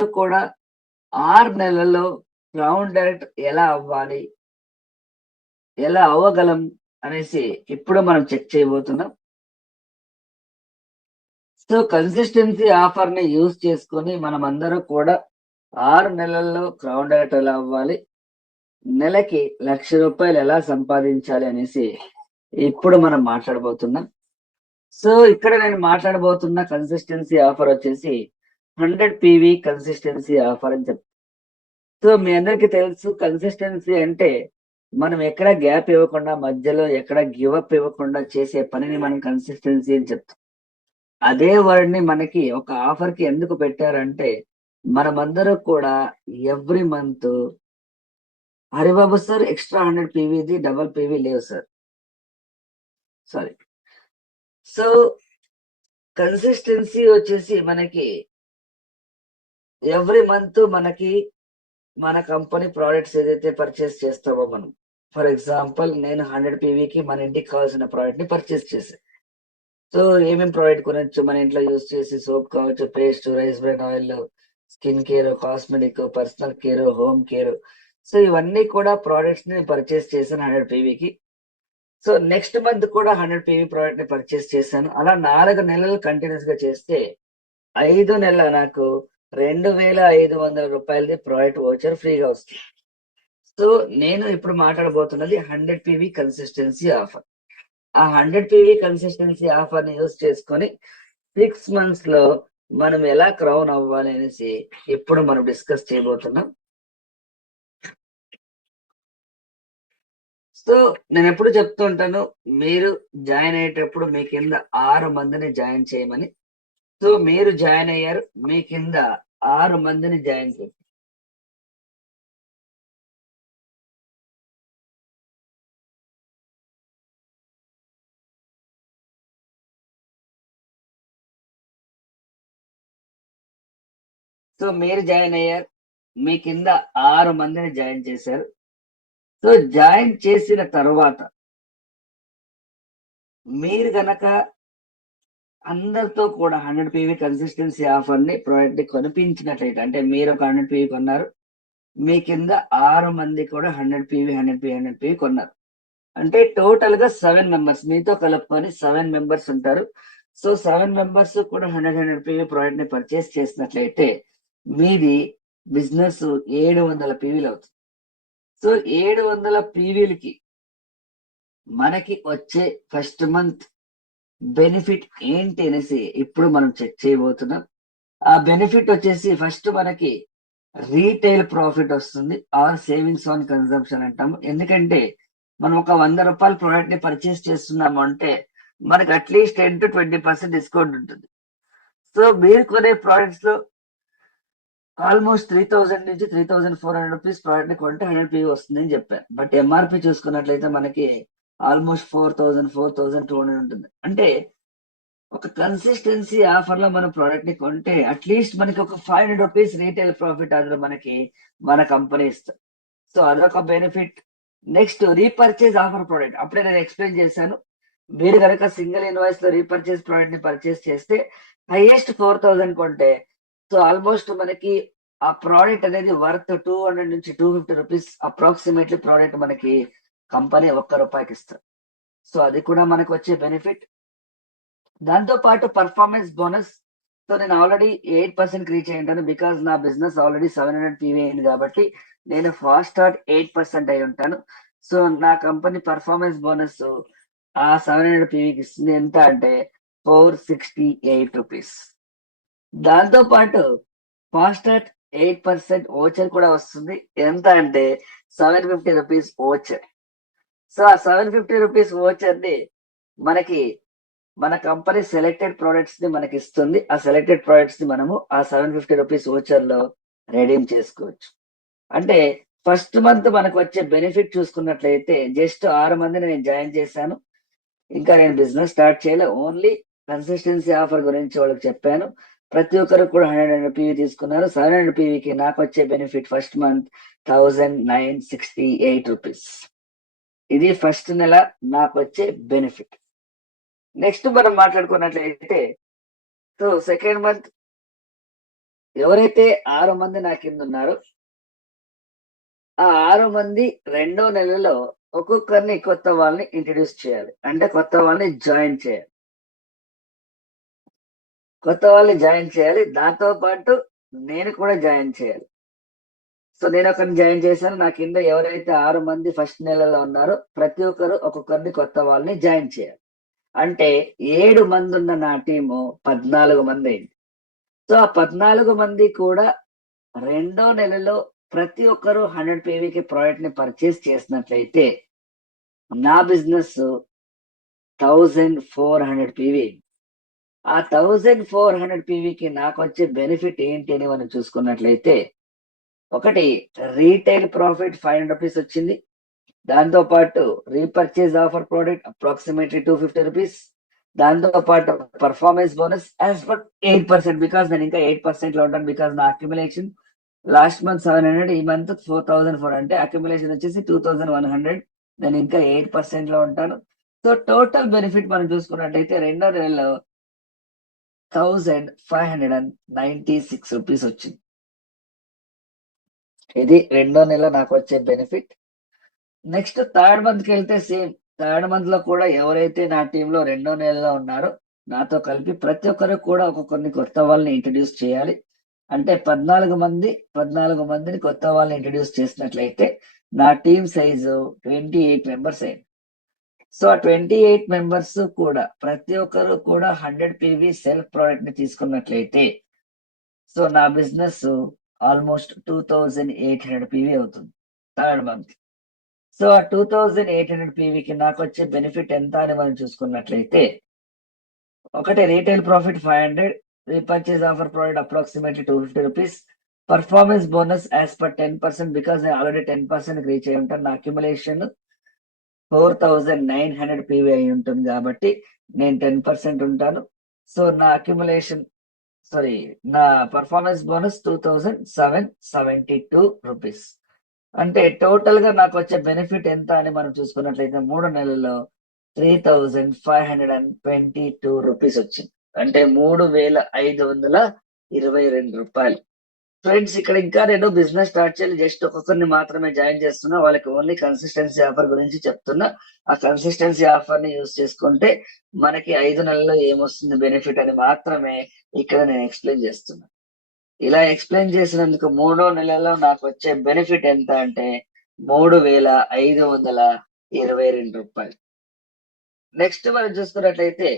కూడా 6 నెలల్లో ground director ఎలా అవ్వాలి? ఎలా అవ్వగలం అనేసి ఇప్పుడు మనం చెక్ చేయబోతున్నాం. సో కన్సిస్టెన్సీ ఆఫర్‌ని యూజ్ చేసుకొని మనమందరం కూడా 6 నెలల్లో గ్రౌండ్ డైరెక్టర్ ఎలా అవ్వాలి? నెలకి రూ. 1,00,000 ఎలా సంపాదించాలి అనేసి ఇప్పుడు మనం మాట్లాడబోతున్నాం. సో ఇక్కడ నేను మాట్లాడబోతున్న కన్సిస్టెన్సీ ఆఫర్ వచ్చేసి 100 పీవీ కన్సిస్టెన్సీ ఆఫర్ అని చెప్తాను. సో మీ అందరికీ తెలుసు కన్సిస్టెన్సీ అంటే మనం ఎక్కడ గ్యాప్ ఇవ్వకుండా మధ్యలో ఎక్కడ గివ్ అప్ ఇవ్వకుండా చేసే పనిని మనం కన్సిస్టెన్సీ అని చెప్తాం. అదే వర్డ్ ని మనకి ఒక ఆఫర్ కి ఎందుకు పెట్టారంటే మనమందరం కూడా every month Haribabu sir extra 100 పీవీది డబల్ పీవీ లేవు సార్. సారీ. సో కన్సిస్టెన్సీ వచ్చేసి మనకి ఎవ్రీ మంత్ మనకి మన కంపెనీ ప్రోడక్ట్స్ ఏదైతే పర్చేస్ చేస్తామో మనం, ఫర్ ఎగ్జాంపుల్ నేను 100 పీవీకి మన ఇంటికి కావాల్సిన ప్రోడక్ట్ ని పర్చేస్ చేశాను. సో ఏమేమి ప్రోడక్ట్ కొనొచ్చు మన ఇంట్లో యూజ్ చేసి సోప్ కావచ్చు, paste, rice bran oil, skin care, cosmetic, personal care, home care. So ఇవన్నీ కూడా ప్రోడక్ట్స్ ని పర్చేస్ చేశాను 100 పీవీకి. సో నెక్స్ట్ మంత్ కూడా 100 పీవీ ప్రోడక్ట్ ని పర్చేస్ చేశాను. అలా 4 నెలలు కంటిన్యూస్ గా చేస్తే 5 నెలల నాకు రూ. 2,500 ప్రోడక్ట్ వోచర్ ఫ్రీగా వస్తుంది. సో నేను ఇప్పుడు మాట్లాడబోతున్నది 100 పీవీ కన్సిస్టెన్సీ ఆఫర్. ఆ 100 పీవీ కన్సిస్టెన్సీ ఆఫర్ ని యూజ్ చేసుకొని 6 మంత్స్ లో మనం ఎలా క్రౌన్ అవ్వాలి అనేసి ఇప్పుడు మనం డిస్కస్ చేయబోతున్నాం. సో నేను ఎప్పుడు చెప్తూ ఉంటాను, మీరు జాయిన్ అయ్యేటప్పుడు మీ కింద 6 మందిని జాయిన్ చేయమని. సో మీరు జాయిన్ అయ్యారు, మీ కింద 6 మందిని జాయిన్ చేయండి. సో మీరు జాయిన్ అయ్యారు, మీ కింద 6 మందిని జాయిన్ చేశారు. సో జాయిన్ చేసిన తర్వాత మీరు గనక అందరితో కూడా 100 పీవీ కన్సిస్టెన్సీ ఆఫర్ ని ప్రోడక్ట్ ని కొనిపించినట్లయితే, అంటే మీరు ఒక 100 పీవీ కొన్నారు, మీ కింద 6 మంది కూడా 100 పీవీ కొన్నారు. అంటే టోటల్ గా 7 మెంబర్స్, మీతో కలుపుకొని 7 మెంబర్స్ ఉంటారు. సో 7 మెంబర్స్ కూడా 100 పీవీ ప్రోడక్ట్ ని పర్చేస్ చేసినట్లయితే మీది బిజినెస్ 700 పీవీలు అవుతుంది. సో 700 పీవీలకి మనకి వచ్చే ఫస్ట్ మంత్ బెనిఫిట్ ఏంటి అనేసి ఇప్పుడు మనం చెక్ చేయబోతున్నాం. ఆ బెనిఫిట్ వచ్చేసి ఫస్ట్ మనకి రీటైల్ ప్రాఫిట్ వస్తుంది, ఆర్ సేవింగ్స్ ఆన్ కన్సంప్షన్ అంటాము. ఎందుకంటే మనం ఒక 100 రూపాయల ప్రోడక్ట్ ని పర్చేస్ చేస్తున్నాము అంటే మనకి అట్లీస్ట్ 10 to 20% డిస్కౌంట్ ఉంటుంది. సో మీరు కొనే ప్రోడక్ట్స్ లో ఆల్మోస్ట్ 3,000 నుంచి 3,400 రూపీస్ ప్రోడక్ట్ ని కొంటే 100 పీవీ వస్తుంది అని చెప్పారు. బట్ ఎంఆర్పి చూసుకున్నట్లయితే మనకి ఆల్మోస్ట్ 4,200 ఉంటుంది. అంటే ఒక కన్సిస్టెన్సీ ఆఫర్ లో మన ప్రోడక్ట్ ని కొంటే అట్లీస్ట్ మనకి ఒక 500 రూపీస్ రీటైల్ ప్రాఫిట్ అందులో మనకి మన కంపెనీ ఇస్తారు. సో అదొక benefit. Next repurchase offer product, అప్పుడే నేను ఎక్స్ప్లెయిన్ చేశాను. మీరు కనుక సింగిల్ ఇన్వాయిస్ లో రీపర్చేజ్ ప్రోడక్ట్ ని పర్చేస్ చేస్తే హైయెస్ట్ 4,000 కొంటే, సో ఆల్మోస్ట్ మనకి ఆ ప్రోడక్ట్ అనేది వర్త్ 200 నుంచి 250 రూపీస్ అప్రాక్సిమేట్లీ ప్రోడక్ట్ మనకి కంపెనీ ₹1 ఇస్తారు. సో అది కూడా మనకు వచ్చే బెనిఫిట్. దాంతో పాటు పర్ఫార్మెన్స్ బోనస్. సో నేను ఆల్రెడీ 8% రీచ్ అయి ఉంటాను, బికాస్ నా బిజినెస్ ఆల్రెడీ 700 పీవీ అయింది కాబట్టి నేను ఫాస్ట్ స్టార్ట్ 8% అయి ఉంటాను. సో నా కంపెనీ పర్ఫార్మెన్స్ బోనస్ ఆ 700 పీవీకి ఇస్తుంది. ఎంత అంటే 468 రూపీస్. దాంతో పాటు ఫాస్ట్ స్టార్ట్ 8% ఓచర్ కూడా వస్తుంది. ఎంత అంటే 750 రూపీస్ ఓచర్. సో ఆ 750 రూపీస్ ఓచర్ ని మనకి మన కంపెనీ సెలెక్టెడ్ ప్రొడక్ట్స్ ని మనకి ఇస్తుంది. ఆ సెలెక్టెడ్ ప్రొడక్ట్స్ ని మనము ఆ 750 రూపీస్ ఓచర్ లో రెడీమ్ చేసుకోవచ్చు. అంటే ఫస్ట్ మంత్ మనకు వచ్చే బెనిఫిట్ చూసుకున్నట్లయితే జస్ట్ 6 మందిని నేను జాయిన్ చేశాను. ఇంకా నేను బిజినెస్ స్టార్ట్ చేయలే, ఓన్లీ కన్సిస్టెన్సీ ఆఫర్ గురించి వాళ్ళకి చెప్పాను. ప్రతి ఒక్కరు కూడా 100 పీవీ తీసుకున్నారు. 700 పీవీకి నాకు వచ్చే బెనిఫిట్ ఫస్ట్ మంత్ 1,968 రూపీస్. ఇది ఫస్ట్ నెల నాకు వచ్చే బెనిఫిట్. నెక్స్ట్ మనం మాట్లాడుకున్నట్లయితే, సో సెకండ్ మంత్ ఎవరైతే 6 మంది నా కింద ఉన్నారో ఆ 6 మంది రెండో నెలలో ఒక్కొక్కరిని కొత్త వాళ్ళని ఇంట్రడ్యూస్ చేయాలి. అంటే కొత్త వాళ్ళని జాయిన్ చేయాలి. కొత్త వాళ్ళని జాయిన్ చేయాలి. దాంతో పాటు నేను కూడా జాయిన్ చేయాలి. సో నేను ఒకరిని జాయిన్ చేశాను. నా కింద ఎవరైతే 6 మంది ఫస్ట్ నెలలో ఉన్నారో ప్రతి ఒక్కరు ఒక్కొక్కరిని కొత్త వాళ్ళని జాయిన్ చేయాలి. అంటే 7 మంది ఉన్న నా టీము 14 మంది అయింది. సో ఆ 14 మంది కూడా రెండో నెలలో ప్రతి ఒక్కరు 100 పీవీకి ప్రోడక్ట్ ని పర్చేస్ చేసినట్లయితే నా బిజినెస్ 1400 పీవీ. ఆ 1400 పీవీకి నాకు వచ్చే బెనిఫిట్ ఏంటి అని మనం చూసుకున్నట్లయితే, ఒకటి రీటైల్ ప్రాఫిట్ 500 రూపీస్ వచ్చింది. దాంతో పాటు repurchase offer product approximately 250 rupees. దాంతో పాటు performance bonus as per 8%, because నేను ఇంకా 8% లో ఉంటాను. బికాస్ నా అక్యుములేషన్ లాస్ట్ మంత్ 700, ఈ మంత్ 4004, అంటే అక్యుములేషన్ వచ్చేసి 2100. నేను ఇంకా 8% లో ఉంటాను. సో టోటల్ బెనిఫిట్ మనం చూసుకున్నట్టయితే రెండో నెలలో 1596 రూపీస్ వచ్చింది. ఇది రెండో నెల నాకు వచ్చే బెనిఫిట్. నెక్స్ట్ థర్డ్ మంత్ కి వెళ్తే సేమ్. థర్డ్ మంత్ లో కూడా ఎవరైతే నా టీంలో రెండో నెలలో ఉన్నారో నాతో కలిపి ప్రతి ఒక్కరు కూడా ఒక్కొక్కరిని కొత్త వాళ్ళని ఇంట్రడ్యూస్ చేయాలి. అంటే 14 మందిని కొత్త వాళ్ళని ఇంట్రడ్యూస్ చేసినట్లయితే నా టీం సైజు 28 మెంబర్స్ అయింది. సో ఆ 28 మెంబర్స్ కూడా ప్రతి ఒక్కరు కూడా 100 పీవీ సెల్ఫ్ ప్రోడక్ట్ ని తీసుకున్నట్లయితే సో నా బిజినెస్ ఆల్మోస్ట్ 2800 పీవీ అవుతుంది థర్డ్ మంత్. సో ఆ 2800 పీవీకి నాకు వచ్చే బెనిఫిట్ ఎంత అని మనం చూసుకున్నట్లయితే, ఒకటి retail profit 500, repurchase offer product approximately 250 rupees, performance bonus as per 10%, because నేను ఆల్రెడీ 10% రీచ్ అయి ఉంటాను. నా అక్యుములేషన్ 4900 పీవీ అయి ఉంటుంది కాబట్టి నేను 10% ఉంటాను. సో నా అక్యుములేషన్ నా పర్ఫార్మెన్స్ బోనస్ 2772 రూపీస్. అంటే టోటల్ గా నాకు వచ్చే బెనిఫిట్ ఎంత అని మనం చూసుకున్నట్లయితే 3 నెలల్లో 3522 రూపీస్ వచ్చింది. అంటే 3522 రూపాయలు. ఫ్రెండ్స్, ఇక్కడ ఇంకా నేను బిజినెస్ స్టార్ట్ చేయాలి. జస్ట్ ఒక్కొక్కరిని మాత్రమే జాయిన్ చేస్తున్నా. వాళ్ళకి ఓన్లీ కన్సిస్టెన్సీ ఆఫర్ గురించి చెప్తున్నా. ఆ కన్సిస్టెన్సీ ఆఫర్ ని యూజ్ చేసుకుంటే మనకి 5 నెలల్లో ఏమొస్తుంది బెనిఫిట్ అని మాత్రమే ఇక్కడ నేను ఎక్స్ప్లెయిన్ చేస్తున్నా. ఇలా ఎక్స్ప్లెయిన్ చేసినందుకు 3వ నెలలో నాకు వచ్చే బెనిఫిట్ ఎంత అంటే 3522 రూపాయలు. నెక్స్ట్ మనం చూసుకున్నట్లయితే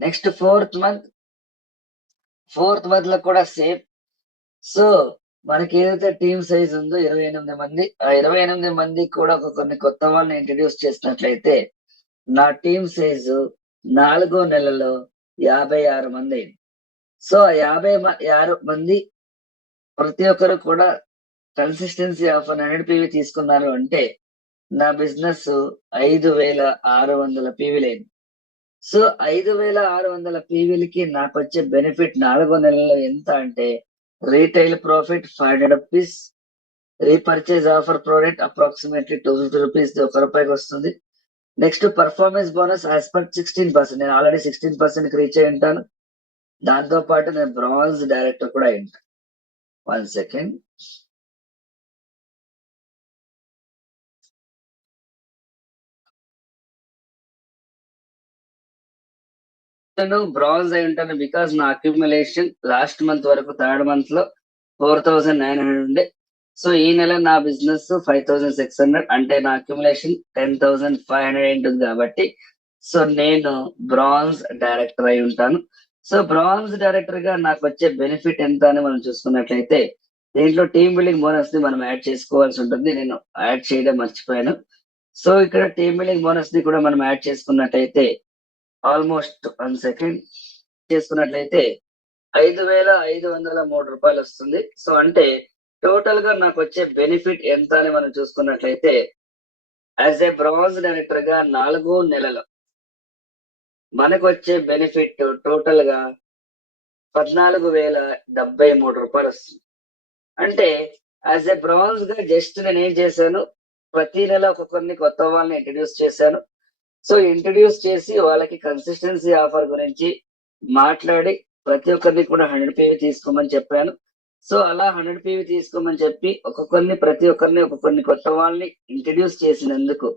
నెక్స్ట్ ఫోర్త్ మంత్ లో కూడా సేమ్. సో మనకి ఏదైతే టీమ్ సైజ్ ఉందో 28 మంది, ఆ 28 మంది కూడా కొన్ని కొత్త వాళ్ళని ఇంట్రడ్యూస్ చేసినట్లయితే నా టీమ్ సైజు 4వ నెలలో 56 మంది అయింది. సో 56 మంది ప్రతి ఒక్కరు కూడా కన్సిస్టెన్సీ ఆఫ్ 100 పీవీ తీసుకున్నారు అంటే నా బిజినెస్ 5600 పీవీలు అయింది. సో 5600 పీవీలకి నాకు వచ్చే బెనిఫిట్ 4వ నెలలో ఎంత అంటే retail profit 500 rupees, repurchase offer product approximately 250 rupees, ₹1 వస్తుంది. Next performance bonus as per 16%. నేను ఆల్రెడీ 16% రీచ్ అయి ఉంటాను. దాంతో పాటు నేను బ్రాంజ్ డైరెక్టర్ కూడా అయి ఉంటాను. 1 సెకండ్. నేను బ్రాంజ్ అయి ఉంటాను బికాస్ నా అక్యుములేషన్ లాస్ట్ మంత్ వరకు థర్డ్ మంత్ లో 4900 ఉండే. సో ఈ నెల నా బిజినెస్ 5600, అంటే నా అక్యుములేషన్ 10500 ఉంటుంది కాబట్టి సో నేను బ్రాంజ్ డైరెక్టర్ అయి ఉంటాను. సో బ్రాంజ్ డైరెక్టర్ గా నాకు వచ్చే బెనిఫిట్ ఎంత అని మనం చూసుకున్నట్లయితే దీంట్లో టీమ్ బిల్డింగ్ బోనస్ ని మనం యాడ్ చేసుకోవాల్సి ఉంటుంది. నేను యాడ్ చేయడం మర్చిపోయాను. సో ఇక్కడ టీమ్ బిల్డింగ్ బోనస్ ని కూడా మనం యాడ్ చేసుకున్నట్టయితే ఆల్మోస్ట్ 1 సెకండ్ చేసుకున్నట్లయితే 5503 రూపాయలు వస్తుంది. సో అంటే టోటల్ గా నాకు వచ్చే బెనిఫిట్ ఎంత అని మనం చూసుకున్నట్లయితే యాజ్ ఏ బ్రాంజ్ డైరెక్టర్ గా 4వ నెలలో మనకు వచ్చే బెనిఫిట్ టోటల్ గా 14073 రూపాయలు వస్తుంది. అంటే యాజ్ ఏ బ్రాంజ్ గా జస్ట్ నేను ఏం చేశాను, ప్రతి నెల ఒక్కొక్కరిని కొత్త వాళ్ళని ఇంట్రడ్యూస్ చేశాను. సో ఇంట్రడ్యూస్ చేసి వాళ్ళకి కన్సిస్టెన్సీ ఆఫర్ గురించి మాట్లాడి ప్రతి ఒక్కరిని కూడా 100 పీవీ తీసుకోమని చెప్పాను. సో అలా 100 పీవీ తీసుకోమని చెప్పి ప్రతి ఒక్కరిని ఒక్కొక్కరిని కొత్త వాళ్ళని ఇంట్రడ్యూస్ చేసినందుకు